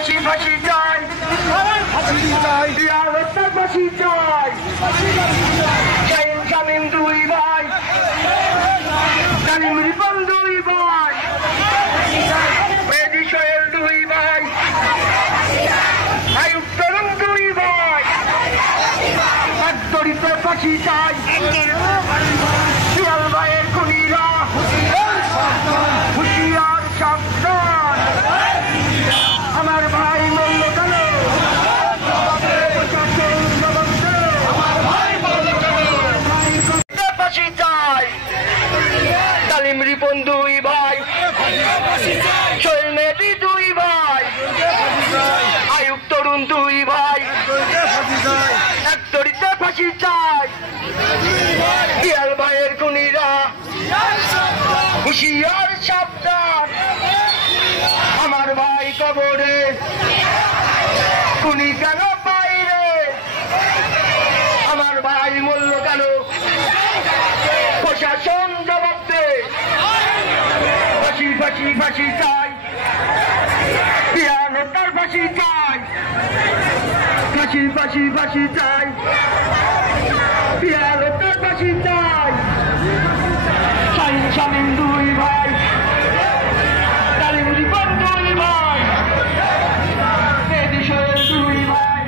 ফাঁসি ফাঁসি চাই, জিয়া হত্যার ফাঁসি চাই, শাহীন শামীম দুই ভাই, তালিম রিপন দুই ভাই, মেহেদী সোহেল দুই ভাই, আইয়ুব তরুণ দুই ভাই, একদরিত ফাঁসি চাই, শিয়াল ভাইয়ের খুনিরা হুঁশিয়ার সাবধান, আমার ভাই মল্ল কেন ফাঁসি চাই, তালিম রিপন দুই ভাই, সোহেল মেহেদী দুই ভাই, আইয়ুব তরুণ দুই ভাই, একদরিত ফাঁসি চাই, শিয়াল ভাইয়ের খুনিরা হুঁশিয়ার সাবধান, আমার ভাই কবরে খুনি কেন বাইরে, আমার ভাই মূল্য কেন প্রশাসন জবাব দে, ফাঁসি ফাঁসি ফাঁসি চাই, জিয়ার হত্যার ফাঁসি চাই, ফাঁসি ফাঁসি ফাঁসি চাই, জিয়ার হত্যার ফাঁসি চাই, শাহীন শামীম দুই ভাই, তালিম রিপন দুই ভাই, মেহেদী সোহেল দুই ভাই,